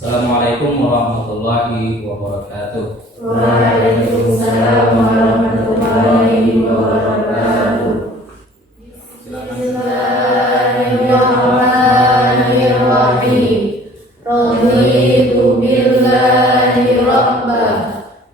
Assalamualaikum warahmatullahi wabarakatuh. Waalaikumsalam warahmatullahi wabarakatuh. Bismillahirrahmanirrahim. Raditu billahi rabba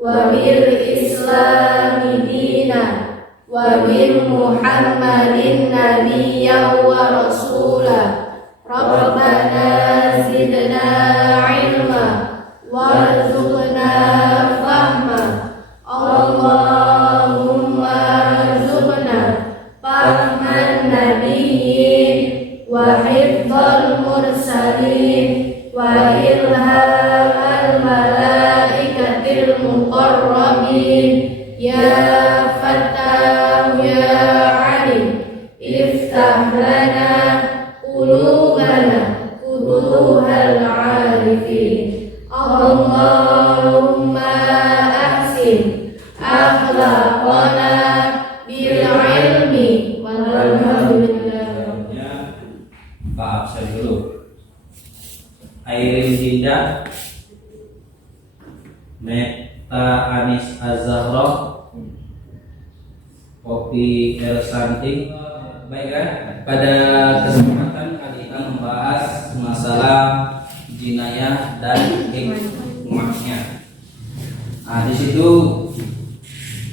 wa bil islami dina wa bil muhammadin nabiyyan wa rasulah. Rabbana zidna ilma warzuqna fahma. Allahumma arzuqna fahman nabiyyin wa hifdzal mursalin wa ilhamal malaikatil muqarrabin. Ya Fattah ya Alim, iftah lana qulubana futuhal arifin. Allahumma ahsin akhlaqana bil ilmi walhamdulillah. Pak absen dulu. Airin Dinda, Meta Anis Az-Zahra, Kopi Ersanti. Baiklah, pada kesempatan kali kita membahas masalah jinayah dan hikmahnya. Nah, di situ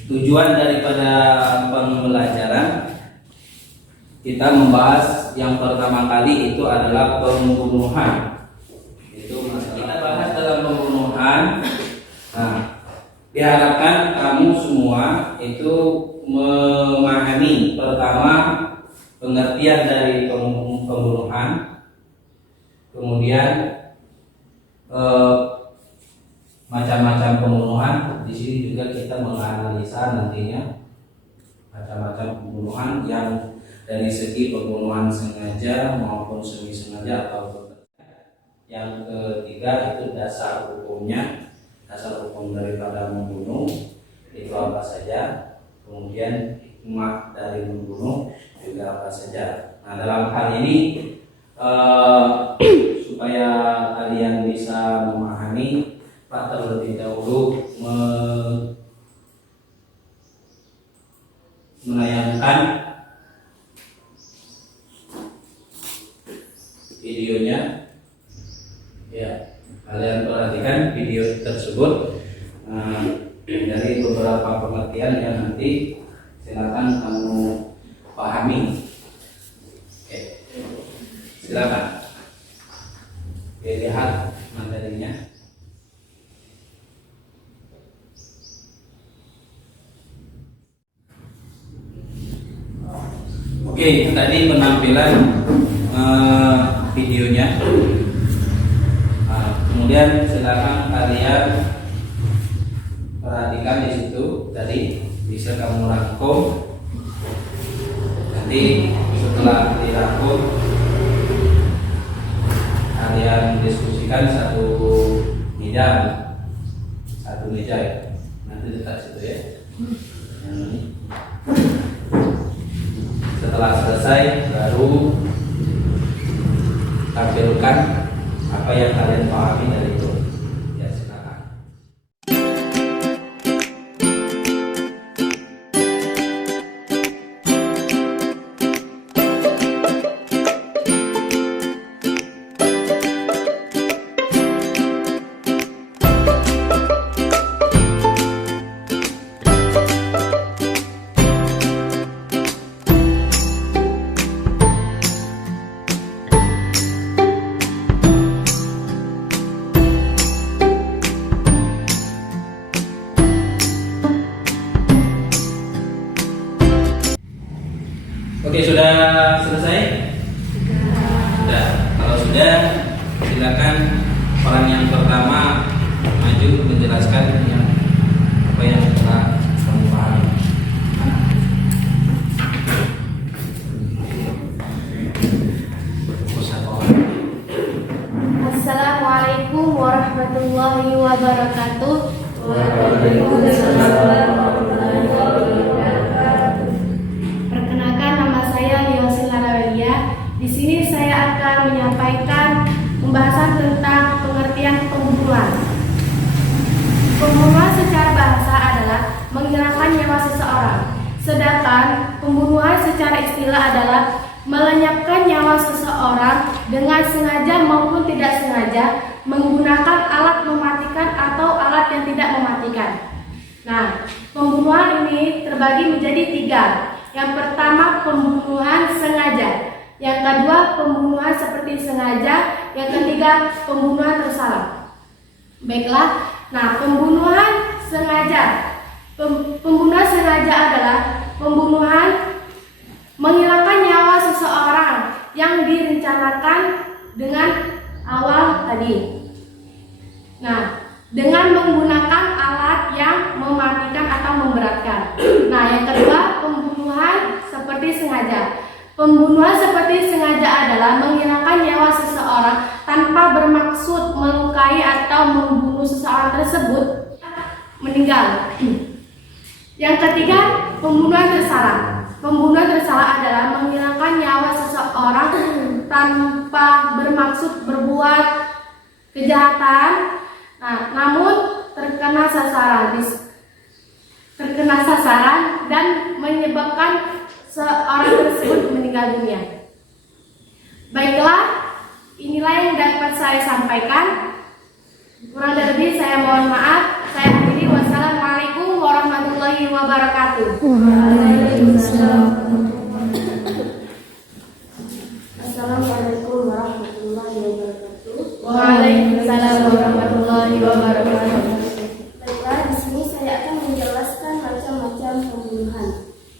tujuan daripada pembelajaran kita membahas yang pertama kali itu adalah pembunuhan. Itu masalah kita bahas dalam pembunuhan. Nah, diharapkan kamu semua itu memahami pertama pengertian dari pembunuhan, kemudian macam-macam pembunuhan. Di sini juga kita menganalisa nantinya macam-macam pembunuhan yang dari segi pembunuhan sengaja maupun semi sengaja atau yang ketiga itu dasar hukumnya, dasar hukum daripada membunuh itu apa saja, kemudian hikmah dari membunuh juga apa saja. Nah, dalam hal ini supaya kalian bisa memahami, Pak terlebih dahulu menayangkan videonya. Ya, kalian perhatikan video tersebut. Dari beberapa pengertian yang nanti silakan kamu pahami. Oke, silakan. Oke, lihat materinya. Oke, itu tadi penampilan videonya. Kemudian silakan kalian perhatikan di situ. Tadi bisa kamu rangkum. Nanti setelah dirangkum, kalian diskusikan satu meja ya. Nanti dekat situ ya. Setelah selesai baru tampilkan apa yang kalian pahami dari itu. Ya, silakan. Oke, sudah selesai? Sudah. Kalau sudah, silakan orang yang pertama maju menjelaskan apa yang telah kamu pahami. Assalamualaikum warahmatullahi wabarakatuh. Waalaikumsalam. Perkenalkan, nama saya Liosil Lalawelia. Di sini saya akan menyampaikan pembahasan tentang pengertian menghilangkan nyawa seseorang. Sedangkan pembunuhan secara istilah adalah melenyapkan nyawa seseorang dengan sengaja maupun tidak sengaja menggunakan alat mematikan atau alat yang tidak mematikan. Nah, pembunuhan ini terbagi menjadi 3. Yang pertama, pembunuhan sengaja. Yang kedua, pembunuhan seperti sengaja. Yang ketiga, pembunuhan tersalah. Baiklah, nah pembunuhan sengaja. Pembunuhan sengaja adalah pembunuhan menghilangkan nyawa seseorang yang direncanakan dengan awal tadi. Nah, dengan menggunakan alat yang mematikan atau memberatkan. Nah, yang kedua, pembunuhan seperti sengaja. Pembunuhan seperti sengaja adalah menghilangkan nyawa seseorang tanpa bermaksud melukai atau membunuh seseorang tersebut meninggal. Yang ketiga, pembunuhan tersalah. Pembunuhan tersalah adalah menghilangkan nyawa seseorang tanpa bermaksud berbuat kejahatan, namun terkena sasaran dan menyebabkan seorang tersebut meninggal dunia. Baiklah, inilah yang dapat saya sampaikan. Kurang lebih saya mohon maaf. Saya akhiri. Wassalamualaikum warahmatullahi wabarakatuh. Assalamualaikum warahmatullahi wabarakatuh. Waalaikumsalam warahmatullahi wabarakatuh. Baiklah, di sini saya akan menjelaskan macam-macam pembunuhan.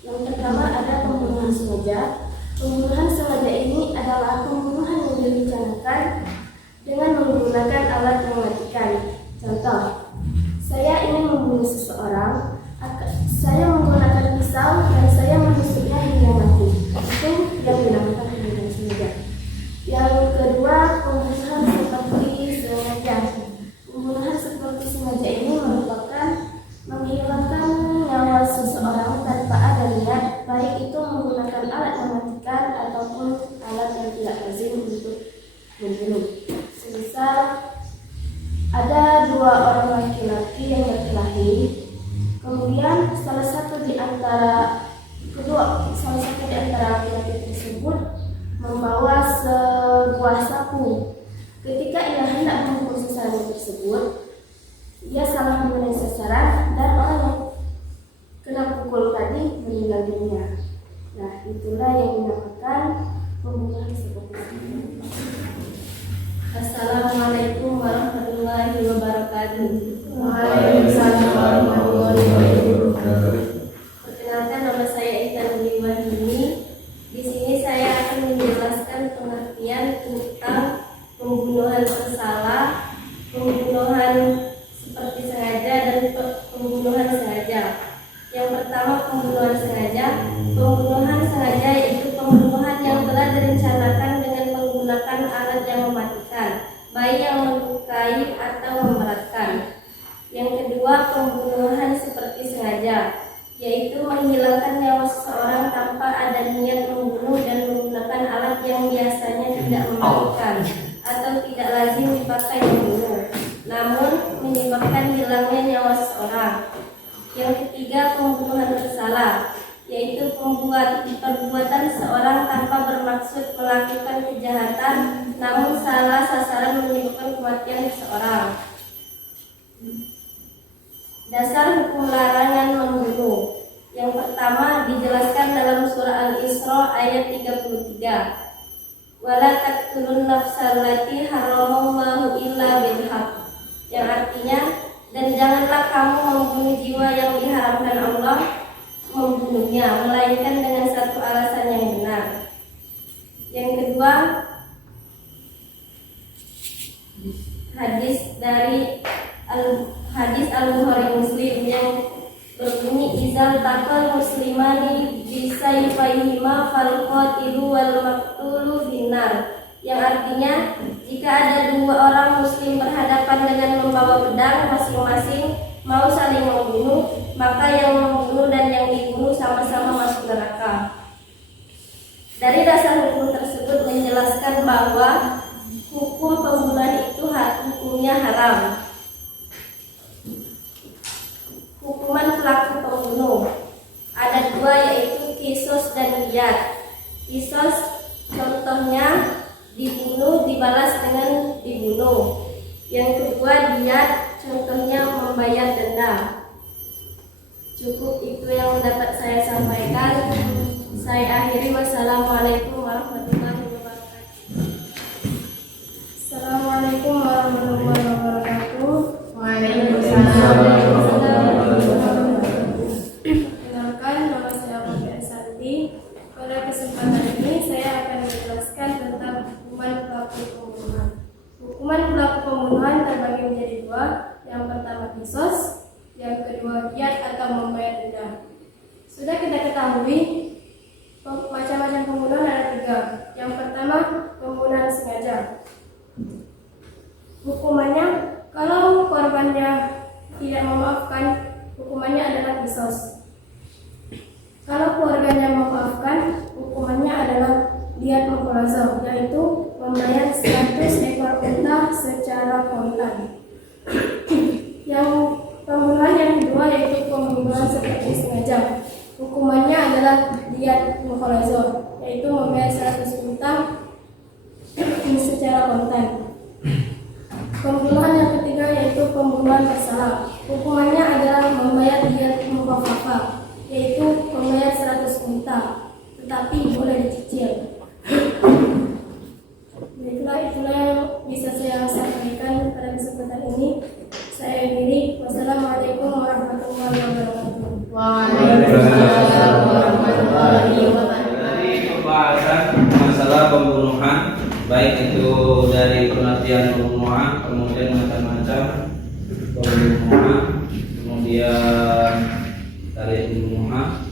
Yang pertama ada pembunuhan sengaja. Pembunuhan sengaja ini adalah pembunuhan yang direncanakan dengan menggunakan alat mematikan. Contoh, saya ingin membunuh seseorang, saya menggunakan pisau dan saya menusuknya hingga mati. Itu yang dinamakan pembunuhan sengaja. Yang kedua, pembunuhan seperti sengaja. Pembunuhan seperti sengaja ini merupakan menghilangkan nyawa seseorang tanpa ada niat, baik itu menggunakan alat mematikan ataupun alat yang tidak lazim untuk membunuh. Semisal ada 2 orang laki-laki yang berkelahi, kemudian salah satu di antara laki-laki tersebut membawa sebuah sapu. Ketika ia hendak memukul sasaran tersebut, ia salah mengenai sasaran dan orang yang kena pukul tadi meninggal dunia. Nah, itulah yang dinamakan pembunuhan seperti ini. Assalamualaikum warahmatullahi wabarakatuh. Waalaikumsalam warahmatullahi wabarakatuh. Perkenalkan, nama saya Ikan Liwahini. Di sini saya akan menjelaskan pengertian tentang pembunuhan tersalah, pembunuhan seperti sengaja, dan pembunuhan sengaja. Yang pertama, pembunuhan sengaja. Pembunuhan sengaja yaitu pembunuhan yang telah direncanakan dengan menggunakan alat yang mematikan, baik yang melukai atau memberatkan. Yang kedua, pembunuhan seperti sengaja, yaitu menghilangkan nyawa seseorang tanpa ada niat membunuh dan menggunakan alat yang biasanya tidak mematikan atau tidak lazim dipakai membunuh, namun menyebabkan hilangnya nyawa seseorang. Yang ketiga, pembunuhan tersalah, yaitu perbuatan seorang tanpa bermaksud melakukan kejahatan, namun salah sasaran menyebabkan kematian seseorang. Dasar hukum larangan membunuh. Yang pertama dijelaskan dalam surah Al-Isra ayat 33. Wala taqtulun nafsal lati haramallahu illa bilhaq. Yang artinya, dan janganlah kamu membunuh jiwa yang diharamkan Allah membunuhnya, melainkan dengan satu alasan yang benar. Yang kedua, hadis dari hadis Al-Bukhari Muslim yang berbunyi izal taqal muslimani bisayfaihima fal qatilu wal maqtulu finnar, yang artinya jika ada 2 orang muslim berhadapan dengan membawa pedang masing-masing mau saling membunuh, maka yang membunuh dan yang dibunuh sama-sama masuk neraka. Dari dasar hukum tersebut menjelaskan bahwa hukum pembunuhan itu hukumnya haram. Hukuman pelaku pembunuhan membunuh. Ada dua, yaitu kisos dan diyat. Kisos contohnya dibunuh dibalas dengan dibunuh. Yang kedua diyat, contohnya membayar denda. Cukup itu yang dapat saya sampaikan. Saya akhiri. Wassalamualaikum warahmatullahi wabarakatuh. Assalamualaikum warahmatullahi wabarakatuh. Kenalkan, nama saya Fatia Santi. Pada kesempatan ini saya akan menjelaskan tentang hukuman pelaku pembunuhan. Hukuman pelaku pembunuhan terbagi menjadi dua. Yang pertama kisos, yang kedua diyat atau membayar denda. Sudah kita ketahui macam-macam pembunuhan ada tiga. Yang pertama pembunuhan sengaja. Hukumannya, kalau korbannya tidak memaafkan, hukumannya adalah kisos. Kalau keluarganya memaafkan, hukumannya adalah diyat mukhalazo, yaitu membayar 100 ekor unta secara kontan. Yang pembunuhan yang kedua yaitu pembunuhan seperti sengaja. Hukumannya adalah diyat mukhalazo, yaitu membayar 100 unta secara kontan. Pembunuhan yang ketiga yaitu pembunuhan bersalah. Hukumannya adalah membayar diyat mukhafafah, yaitu membayar 100 unta, tetapi boleh dicicil. Itulah yang bisa saya sampaikan pada kesempatan ini. Saya akhiri. Wassalamualaikum warahmatullahi wabarakatuh. Waalaikumsalam warahmatullahi wabarakatuh. Dari pembahasan masalah pembunuhan, baik itu dari pengertian pembunuhan, kemudian macam-macam pembunuhan, kemudian dari pembunuhan,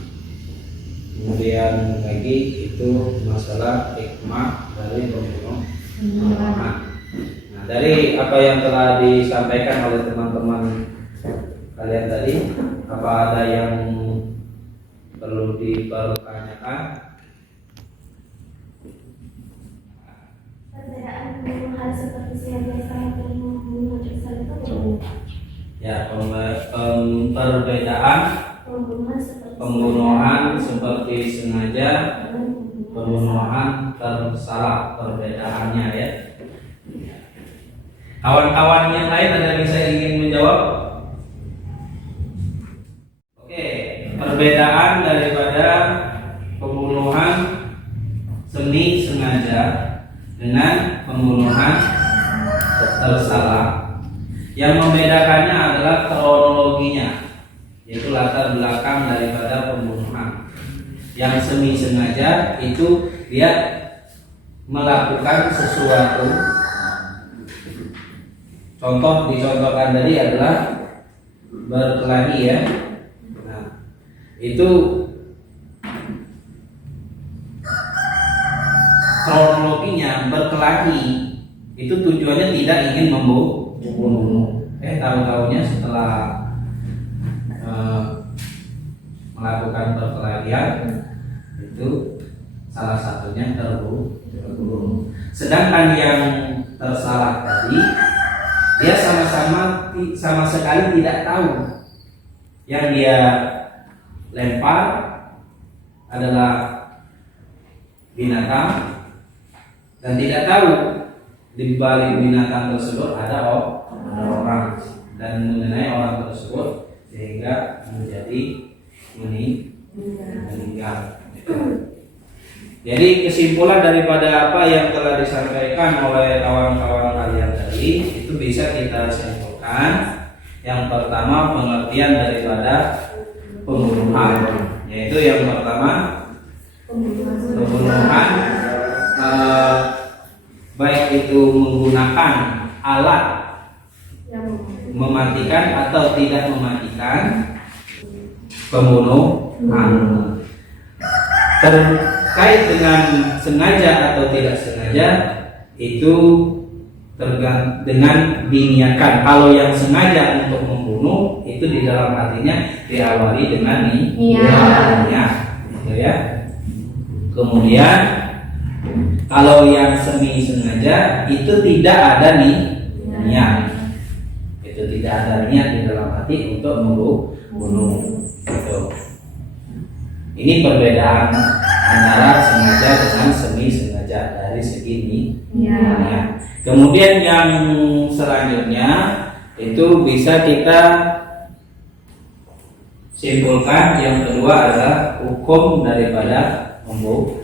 kemudian lagi itu masalah hikmah dari pembunuhan. Nah, dari apa yang telah disampaikan oleh teman-teman kalian tadi, apa ada yang perlu dipertanyakan? Perbedaan pembunuhan seperti sengaja sama pembunuhan bersalah itu bagaimana? Ya, perbedaan pembunuhan seperti sengaja, pembunuhan tersalah, perbedaannya ya. Kawan-kawan yang lain ada yang bisa ingin menjawab? Oke, perbedaan daripada pembunuhan semi sengaja dengan pembunuhan tersalah. Yang membedakannya adalah kronologinya, yaitu latar belakang daripada pembunuhan. Yang semi sengaja itu dia melakukan sesuatu. Contoh dicontohkan tadi adalah berkelahi ya. Nah, itu kronologinya berkelahi itu tujuannya tidak ingin membunuh. Tahu-tahunya setelah melakukan perkelahian itu salah satunya terbunuh. Sedangkan yang tersalah tadi dia sama sekali tidak tahu yang dia lempar adalah binatang dan tidak tahu di balik binatang tersebut ada orang dan mengenai orang tersebut sehingga menjadi meninggal. Jadi kesimpulan daripada apa yang telah disampaikan oleh kawan-kawan kalian tadi itu bisa kita simpulkan. Yang pertama pengertian daripada pembunuhan, yaitu yang pertama pembunuhan baik itu menggunakan alat mematikan atau tidak mematikan pembunuhan. Terkait dengan sengaja atau tidak sengaja itu tergantung dengan diniatkan. Kalau yang sengaja untuk membunuh itu di dalam hatinya diawali dengan niat, gitu ya. Kemudian kalau yang semi sengaja itu tidak ada niat, itu tidak ada niat di dalam hati untuk membunuh. Gitu. Ini perbedaan antara sengaja dengan semi sengaja dari segi ini. Ya. Kemudian yang selanjutnya itu bisa kita simpulkan, yang kedua adalah hukum daripada membunuh.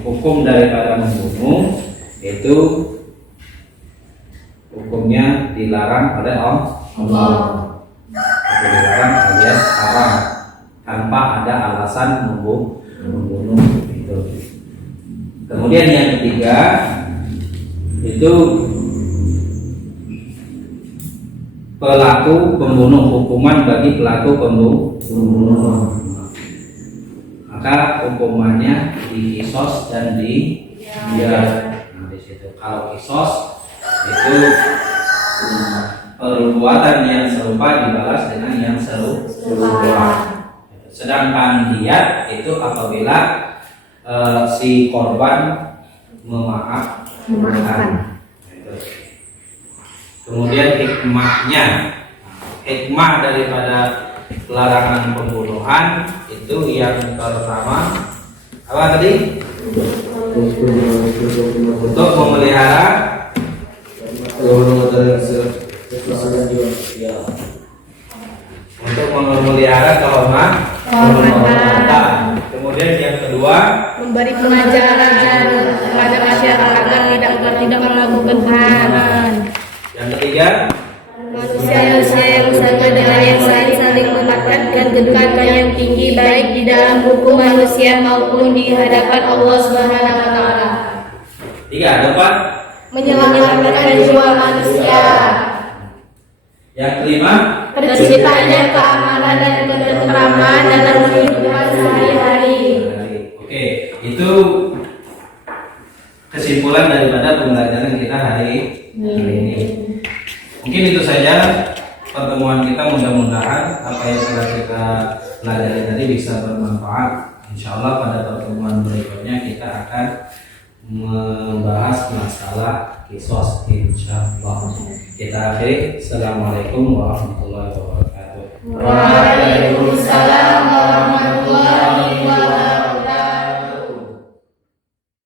Hukum daripada membunuh itu hukumnya dilarang oleh Allah. Dilarang alias haram tanpa ada alasan membunuh itu. Kemudian yang ketiga itu pelaku pembunuh, hukuman bagi pelaku pembunuh. Maka hukumannya di kisos dan di nah, di situ. Kalau kisos itu perbuatan yang serupa dibalas dengan yang serupa. Sedangkan diat itu apabila si korban memaafkan. Kemudian hikmah daripada larangan pembunuhan itu yang pertama apa tadi? Untuk memelihara kehormatan. Kemudian yang kedua, memberi pengajaran kepada masyarakat agar tidak melakukan pembunuhan. Yang ketiga, Manusia yang sama dengan yang lain saling menempatkan kedudukan yang tinggi baik di dalam hukum manusia maupun di hadapan Allah Subhanahu wa taala. tiga, dapat Menyelamatkan jiwa manusia. yang kelima, Terciptanya keamanan dan ketentraman dalam kehidupan sehari-hari. Oke, itu kesimpulan daripada pembelajaran kita hari ini. Mungkin itu saja pertemuan kita, mudah-mudahan apa yang telah kita pelajari tadi bisa bermanfaat. Insya Allah pada pertemuan berikutnya kita akan membahas masalah kisos, insya Allah. Kita akhiri. Assalamualaikum warahmatullahi wabarakatuh. Waalaikumsalam warahmatullahi